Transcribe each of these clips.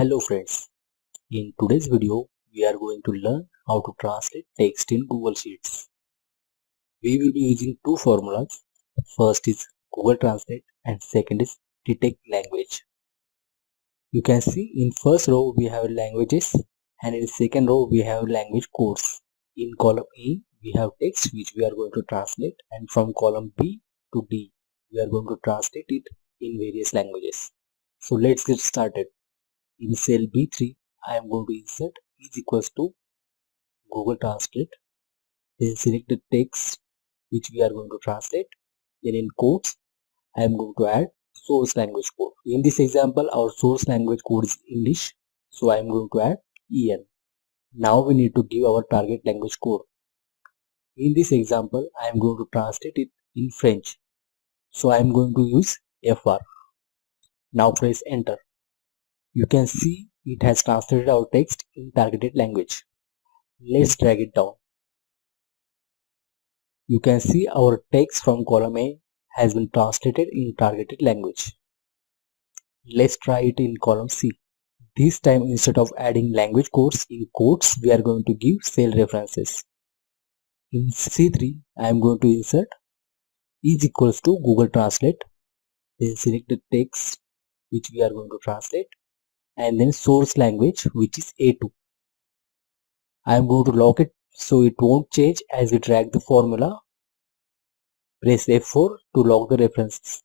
Hello friends, in today's video we are going to learn how to translate text in Google Sheets. We will be using two formulas. First is Google Translate and second is detect language. You can see in first row we have languages and in second row we have language codes. In column A we have text which we are going to translate, and from column B to D we are going to translate it in various languages. So let's get started. In cell B3, I am going to insert is equals to Google Translate. Then select the text which we are going to translate. Then in quotes, I am going to add source language code. In this example, our source language code is English, so I am going to add EN. Now we need to give our target language code. In this example, I am going to translate it in French, so I am going to use FR. Now press enter. You can see it has translated our text in targeted language. Let's drag it down. You can see our text from column A has been translated in targeted language. Let's try it in column C. This time, instead of adding language codes in quotes, we are going to give cell references. In C3, I am going to insert is equals to Google Translate. Then select the text which we are going to translate, and then source language which is A2. I am going to lock it so it won't change as we drag the formula. Press F4 to lock the references.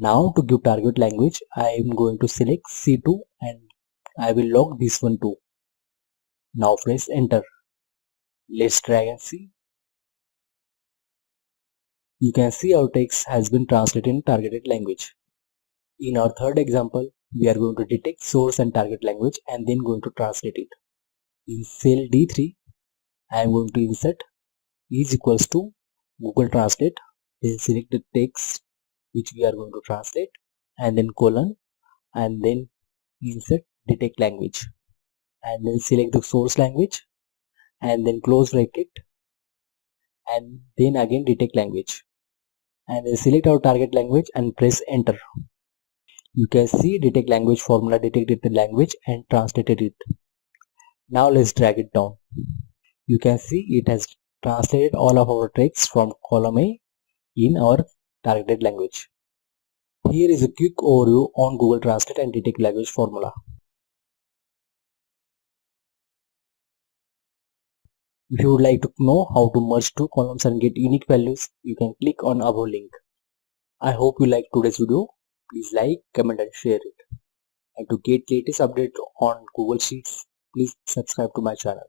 Now to give target language, I am going to select C2 and I will lock this one too. Now press enter. Let's drag and see. You can see our text has been translated in targeted language. In our third example, we are going to detect source and target language and then going to translate it. In cell D3, I am going to insert is equals to Google Translate. Then select the text which we are going to translate and then colon and then insert detect language and then select the source language and then close bracket and then again detect language and then select our target language and press enter. You can see detect language formula detected the language and translated it. Now let's drag it down. You can see it has translated all of our text from column A in our targeted language. Here is a quick overview on Google Translate and detect language formula. If you would like to know how to merge two columns and get unique values, you can click on above link. I hope you liked today's video. Please like, comment and share it. And to get latest updates on Google Sheets, please subscribe to my channel.